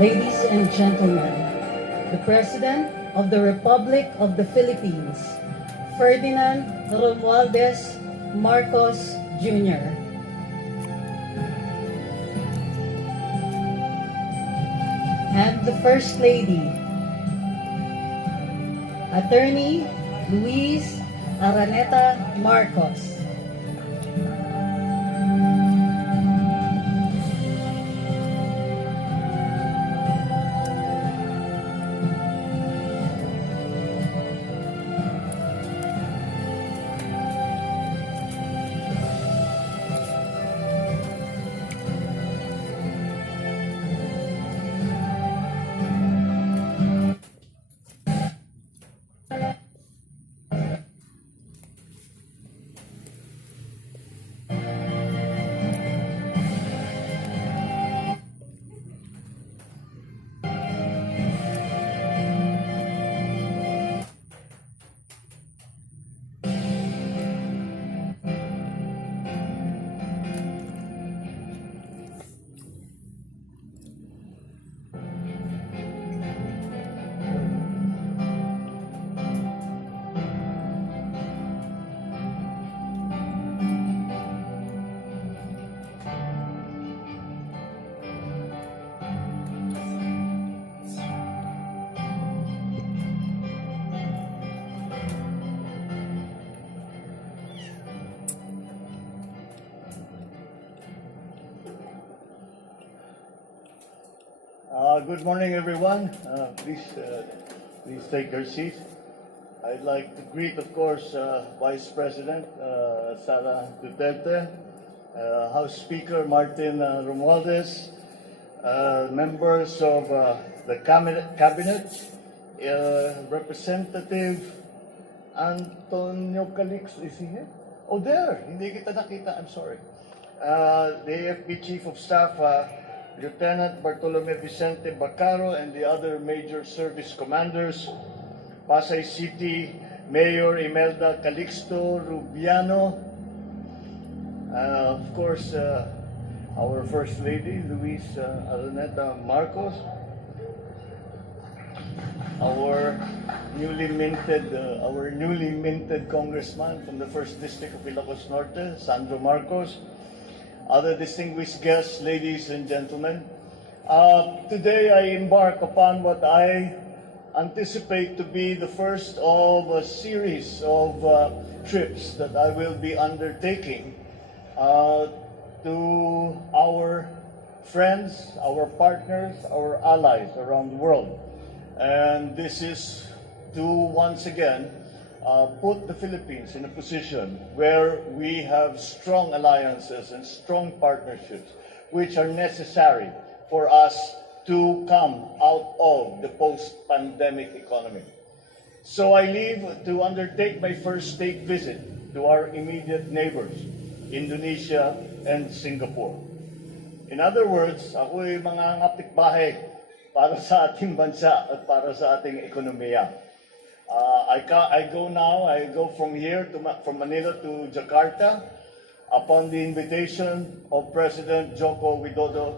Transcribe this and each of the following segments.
Ladies and gentlemen, the President of the Republic of the Philippines, Ferdinand Romualdez Marcos Jr. And the First Lady, Attorney Luis Araneta Marcos. Good morning, everyone. Please take your seat. I'd like to greet, of course, Vice President Sara Duterte, House Speaker Martin Romualdez, members of the cabinet, Representative Antonio Calix, is he here? Oh, there. Hindi kita nakita. I'm sorry. The AFP Chief of Staff, Lieutenant Bartolome Vicente Bacaro, and the other major service commanders, Pasay City Mayor Imelda Calixto Rubiano, of course, our First Lady, Luis Araneta Marcos, our newly minted congressman from the 1st District of Ilocos Norte, Sandro Marcos, other distinguished guests, ladies and gentlemen. Today I embark upon what I anticipate to be the first of a series of trips that I will be undertaking to our friends, our partners, our allies around the world. And this is to once again put the Philippines in a position where we have strong alliances and strong partnerships which are necessary for us to come out of the post-pandemic economy. So I leave to undertake my first state visit to our immediate neighbors, Indonesia and Singapore. In other words, ako'y mangangatik bahay para sa ating bansa at para sa ating ekonomiya. I go from here, from Manila to Jakarta, upon the invitation of President Joko Widodo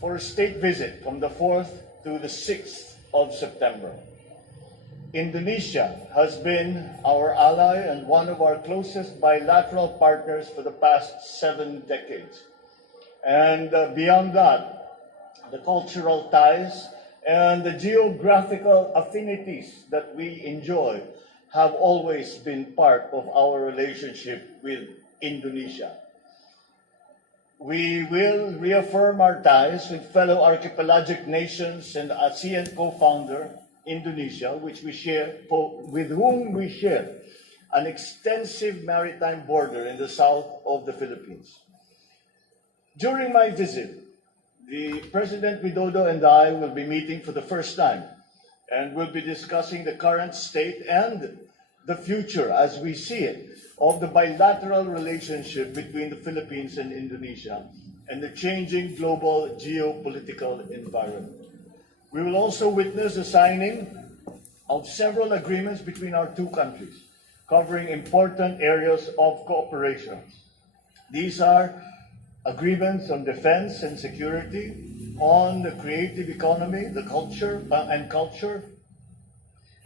for a state visit from the 4th to the 6th of September. Indonesia has been our ally and one of our closest bilateral partners for the past 7 decades. And beyond that, the cultural ties and the geographical affinities that we enjoy have always been part of our relationship with Indonesia. We will reaffirm our ties with fellow archipelagic nations and ASEAN co-founder, Indonesia, with whom we share an extensive maritime border in the south of the Philippines. During my visit, the President Widodo and I will be meeting for the first time, and we'll be discussing the current state and the future as we see it of the bilateral relationship between the Philippines and Indonesia and the changing global geopolitical environment. We will also witness the signing of several agreements between our two countries, covering important areas of cooperation. These are agreements on defense and security, on the creative economy, the culture and culture,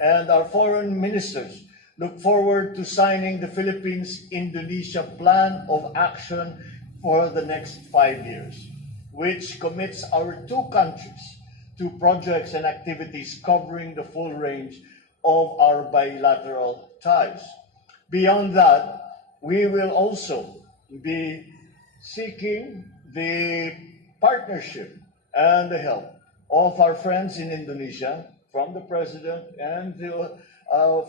and our foreign ministers look forward to signing the Philippines-Indonesia Plan of Action for the next 5 years, which commits our two countries to projects and activities covering the full range of our bilateral ties. Beyond that, we will also be seeking the partnership and the help of our friends in Indonesia, from the President, and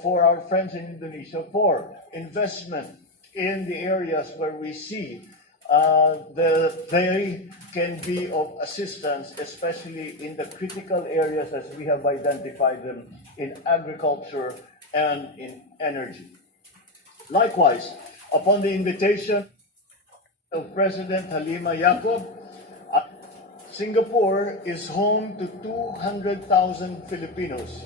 for our friends in Indonesia for investment in the areas where we see they can be of assistance, especially in the critical areas as we have identified them in agriculture and in energy. Likewise, upon the invitation of President Halima Yacob, Singapore is home to 200,000 Filipinos,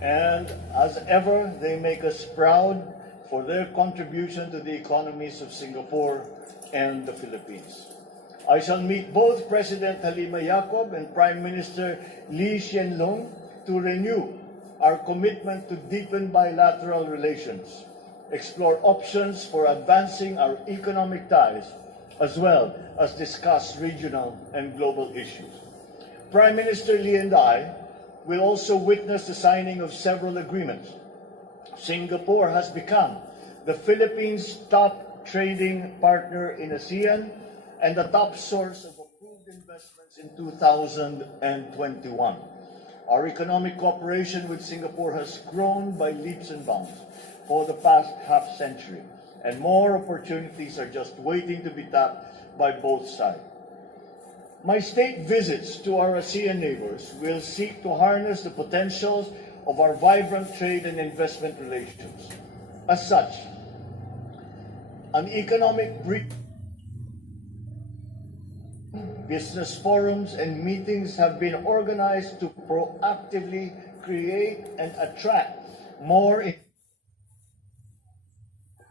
and as ever, they make us proud for their contribution to the economies of Singapore and the Philippines. I shall meet both President Halima Yacob and Prime Minister Lee Hsien Loong to renew our commitment to deepen bilateral relations, explore options for advancing our economic ties, as well as discuss regional and global issues. Prime Minister Lee and I will also witness the signing of several agreements. Singapore has become the Philippines' top trading partner in ASEAN and the top source of approved investments in 2021. Our economic cooperation with Singapore has grown by leaps and bounds for the past half century, and more opportunities are just waiting to be tapped by both sides. My state visits to our ASEAN neighbors will seek to harness the potentials of our vibrant trade and investment relations. As such, an economic brief, business forums and meetings have been organized to proactively create and attract more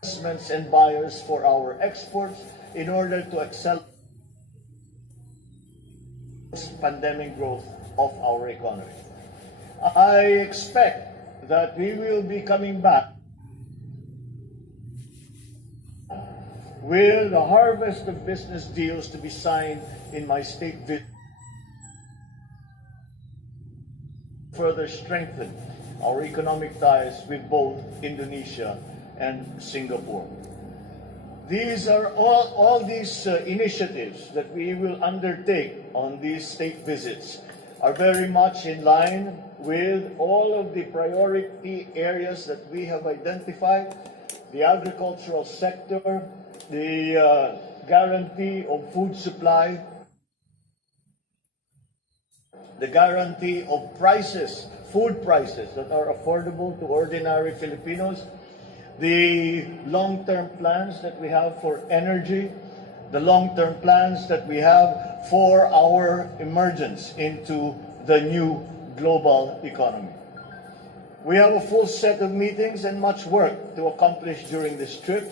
investments and buyers for our exports in order to accelerate pandemic growth of our economy. I expect that we will be coming back with a harvest of business deals to be signed in my state visit, further strengthen our economic ties with both Indonesia and Singapore. These are all these initiatives that we will undertake on these state visits are very much in line with all of the priority areas that we have identified: the agricultural sector, the guarantee of food supply, the guarantee of prices, food prices that are affordable to ordinary Filipinos, the long-term plans that we have for energy, the long-term plans that we have for our emergence into the new global economy. We have a full set of meetings and much work to accomplish during this trip,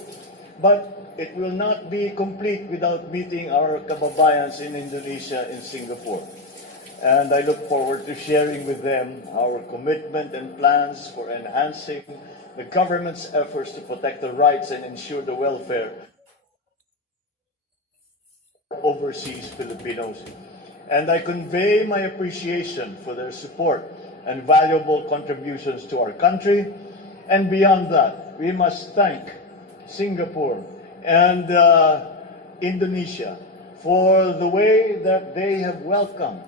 but it will not be complete without meeting our kababayans in Indonesia and Singapore. And I look forward to sharing with them our commitment and plans for enhancing the government's efforts to protect the rights and ensure the welfare of overseas Filipinos. And I convey my appreciation for their support and valuable contributions to our country. And beyond that, we must thank Singapore and Indonesia for the way that they have welcomed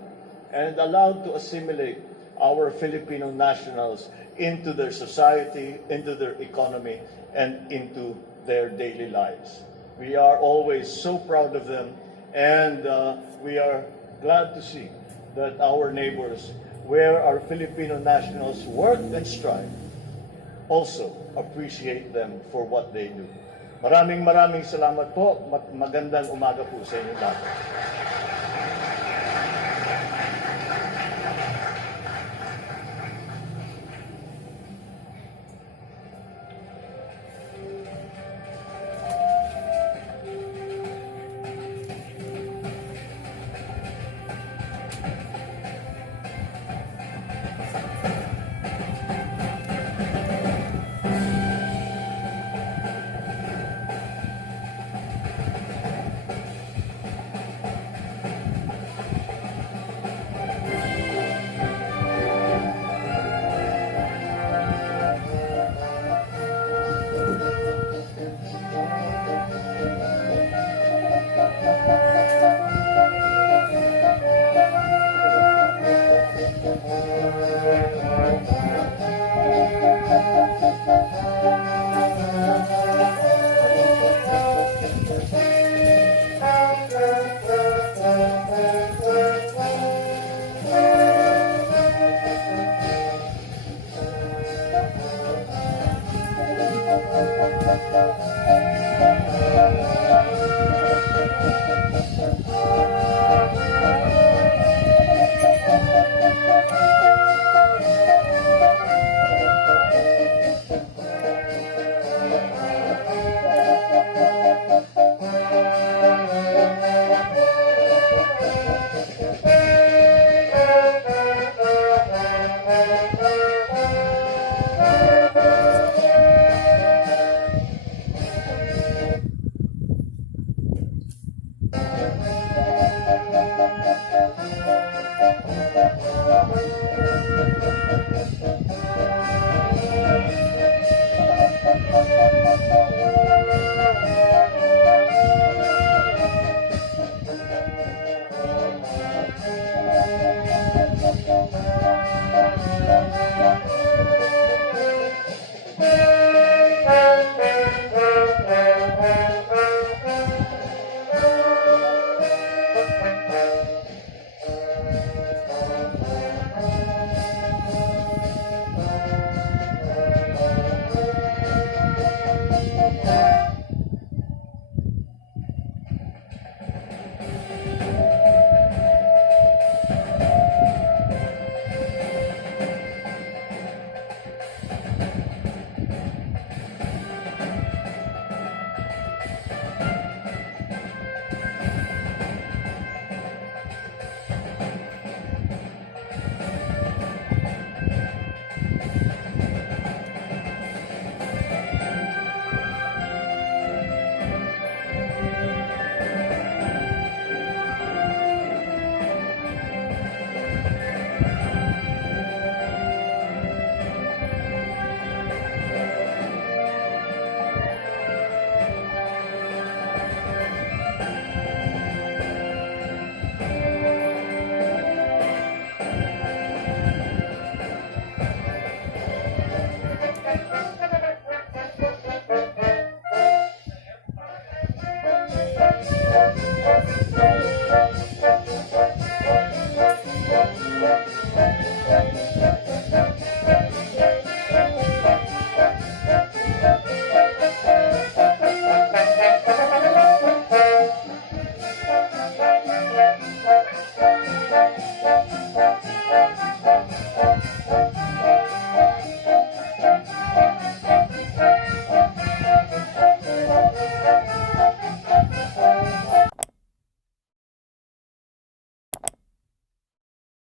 and allowed to assimilate our Filipino nationals into their society, into their economy, and into their daily lives. We are always so proud of them, and we are glad to see that our neighbors, where our Filipino nationals work and strive, also appreciate them for what they do. Maraming salamat po. Magandang umaga po sa inyo lahat.